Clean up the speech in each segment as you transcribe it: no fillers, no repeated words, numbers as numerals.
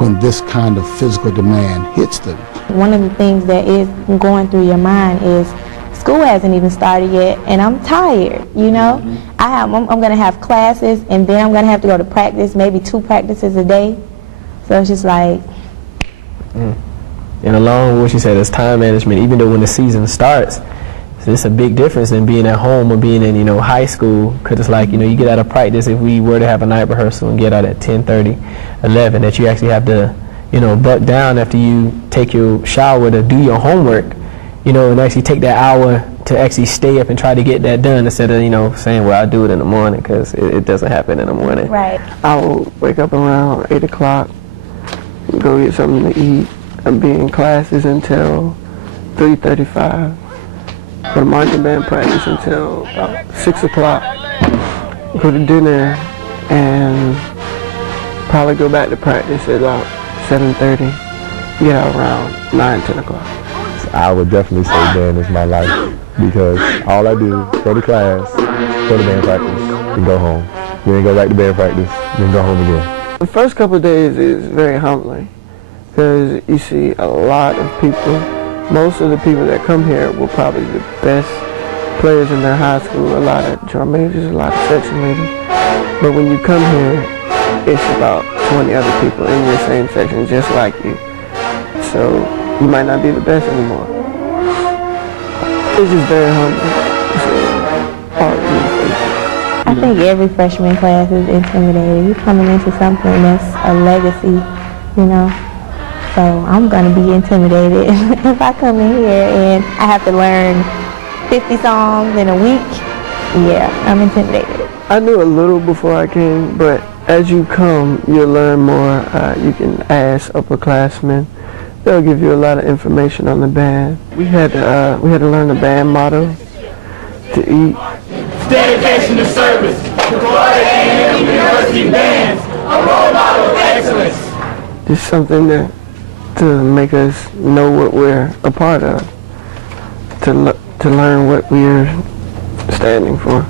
when this kind of physical demand hits them. One of the things that is going through your mind is school hasn't even started yet, and I'm tired, you know? I'm going to have classes, and then I'm going to have to go to practice, maybe 2 practices a day. So it's just like... And along with what you said, it's time management. Even though when the season starts, it's a big difference than being at home or being in, high school. Because it's like, you get out of practice. If we were to have a night rehearsal and get out at 10:30, 11, that you actually have to, buck down after you take your shower to do your homework, and actually take that hour to actually stay up and try to get that done instead of, saying, well, I'll do it in the morning, because it doesn't happen in the morning. Right. I will wake up around 8 o'clock, go get something to eat, and be in classes until 3:35. Go to marching band practice until about 6 o'clock. Go to dinner and probably go back to practice at about 7:30. Get out around 9, 10 o'clock. I would definitely say band is my life, because all I do is go to class, go to band practice, and go home. Then go back to band practice, then go home again. The first couple of days is very humbling, because you see a lot of people. Most of the people that come here will probably be the best players in their high school, a lot of drum majors, a lot of section leaders. But when you come here, it's about 20 other people in your same section just like you. So you might not be the best anymore. It's just very humbling. I think every freshman class is intimidating. You're coming into something that's a legacy, So I'm going to be intimidated if I come in here and I have to learn 50 songs in a week. Yeah, I'm intimidated. I knew a little before I came, but as you come, you'll learn more. You can ask upperclassmen. They'll give you a lot of information on the band. We had to learn the band motto to eat. Dedication to service, to Florida A&M University bands, a role model of excellence. Just something to make us know what we're a part of, to learn what we're standing for.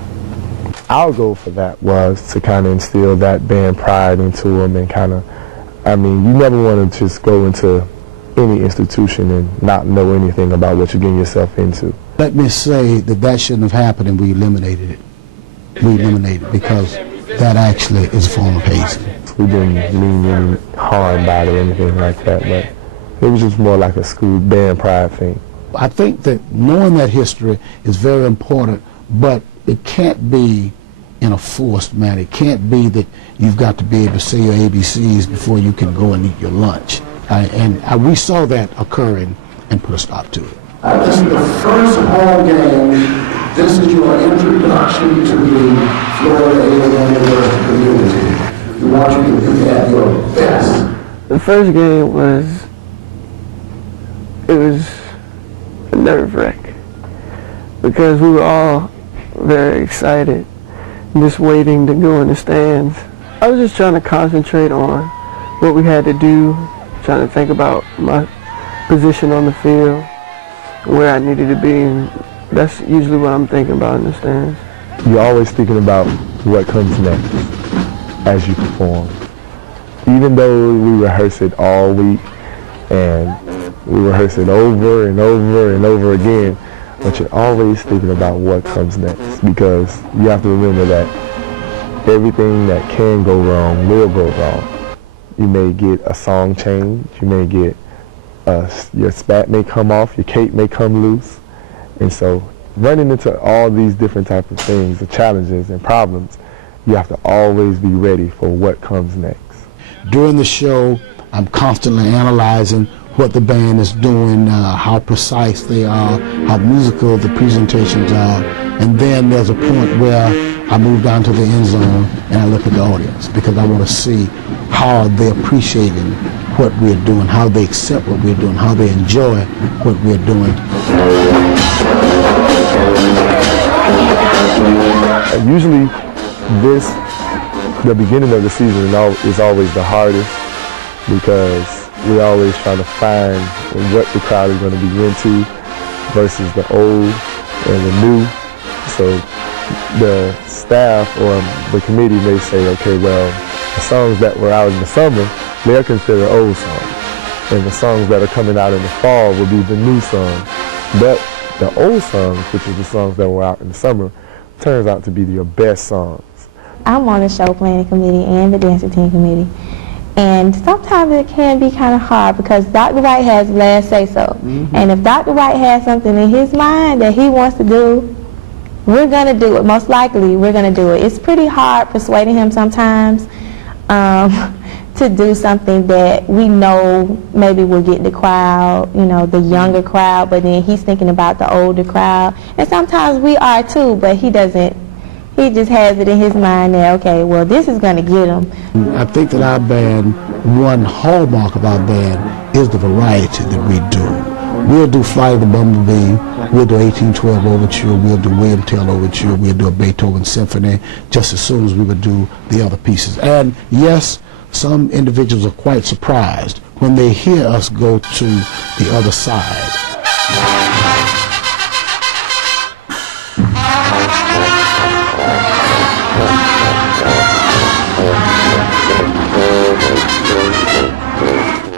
Our goal for that was to kind of instill that band pride into them and you never want to just go into any institution and not know anything about what you're getting yourself into. Let me say that shouldn't have happened, and we eliminated it. We eliminated it because that actually is a form of hazing. We didn't mean any harm by it or anything like that, but it was just more like a school band pride thing. I think that knowing that history is very important, but it can't be in a forced manner. It can't be that you've got to be able to say your ABCs before you can go and eat your lunch. We saw that occurring and put a stop to it. This is the first home game. This is your introduction to the Florida A&M University community. We want you to be at your best. The first game was a nerve wreck, because we were all very excited, just waiting to go in the stands. I was just trying to concentrate on what we had to do, trying to think about my position on the field, where I needed to be, and that's usually what I'm thinking about in the stands. You're always thinking about what comes next as you perform. Even though we rehearse it all week and we rehearse it over and over and over again, but you're always thinking about what comes next, because you have to remember that everything that can go wrong will go wrong. You may get a song change, you may get your spat may come off, your cape may come loose, and so running into all these different types of things, the challenges and problems, you have to always be ready for what comes next. During the show, I'm constantly analyzing what the band is doing, how precise they are, how musical the presentations are, and then there's a point where I move down to the end zone and I look at the audience, because I want to see how they're appreciating what we're doing, how they accept what we're doing, how they enjoy what we're doing. Usually the beginning of the season is always the hardest, because we're always trying to find what the crowd is going to be into versus the old and the new. So the staff or the committee may say, okay, well, the songs that were out in the summer, they're considered old songs. And the songs that are coming out in the fall will be the new songs. But the old songs, which are the songs that were out in the summer, turns out to be your best songs. I'm on the show planning committee and the dance routine committee. And sometimes it can be kind of hard because Dr. White has last say-so. And if Dr. White has something in his mind that he wants to do, we're going to do it. Most likely, we're going to do it. It's pretty hard persuading him sometimes to do something that we know maybe will get the crowd, you know, the younger crowd, but then he's thinking about the older crowd. And sometimes we are too, but he doesn't. He just has it in his mind that, okay, well, this is going to get him. I think that our band, one hallmark of our band is the variety that we do. We'll do Flight of the Bumblebee, we'll do 1812 Overture, we'll do William Tell Overture, we'll do a Beethoven Symphony, just as soon as we would do the other pieces. And yes, some individuals are quite surprised when they hear us go to the other side.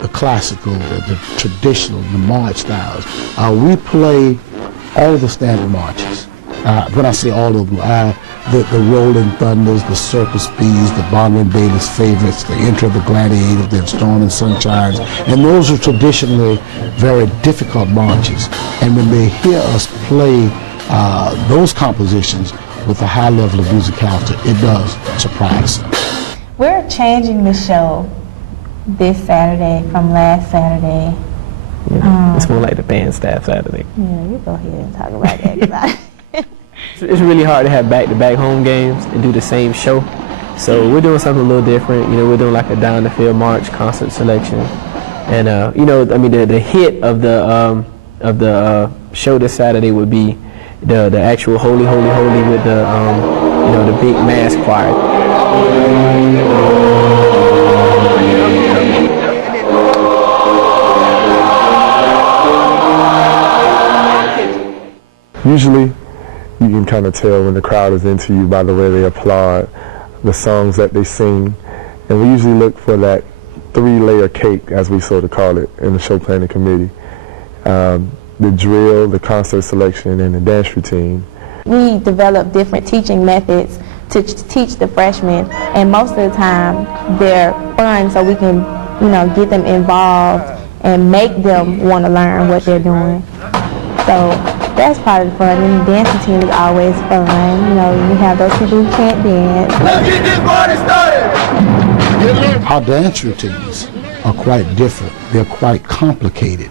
The classical, the traditional, the march styles. We play all of the standard marches. When I say all of them, the Rolling Thunders, the Circus Bees, the Barnum Bailey's Favorites, the Enter of the Gladiators, the Storm and Sunshines, and those are traditionally very difficult marches. And when they hear us play those compositions with a high level of musicality, it does surprise them. We're changing the show this Saturday from last Saturday. Yeah, it's more like the band staff Saturday. Yeah, you go ahead and talk about that. 'Cause It's really hard to have back-to-back home games and do the same show. So we're doing something a little different. You know, we're doing like a down the field march concert selection. And you know, I mean, the hit of the show this Saturday would be the actual Holy, Holy, Holy with the you know, the big mass choir. Usually, you can kind of tell when the crowd is into you by the way they applaud the songs that they sing. And we usually look for that 3-layer cake, as we sort of call it, in the show planning committee. The drill, the concert selection, and the dance routine. we develop different teaching methods to teach the freshmen, and most of the time they're fun, so we can, you know, get them involved and make them want to learn what they're doing. So that's part of the fun. And the dancing team is always fun. You know, you have those people who can't dance. Let's get this party started! Our dance routines are quite different. They're quite complicated.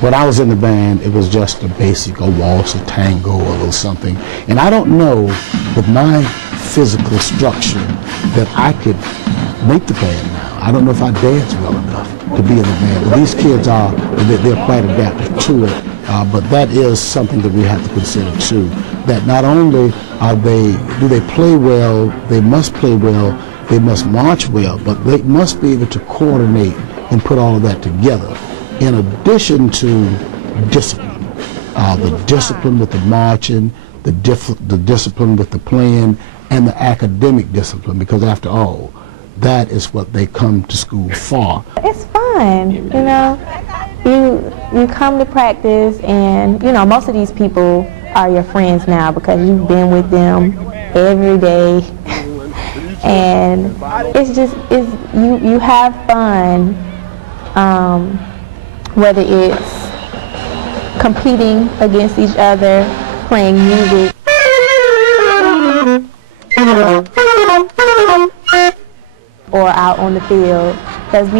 When I was in the band, it was just a basic, a waltz, a tango, a little something. And I don't know, with my physical structure, that I could make the band now. I don't know if I dance well enough to be in the band. But these kids are, they're quite adapted to it. But that is something that we have to consider too. That not only do they play well, they must play well, they must march well, but they must be able to coordinate and put all of that together. In addition to discipline, the discipline with the marching, the discipline with the playing, and the academic discipline, because after all, that is what they come to school for. It's fun, you know. You come to practice, and you know, most of these people are your friends now because you've been with them every day, and it's you have fun. Whether it's competing against each other, playing music, or out on the field, because we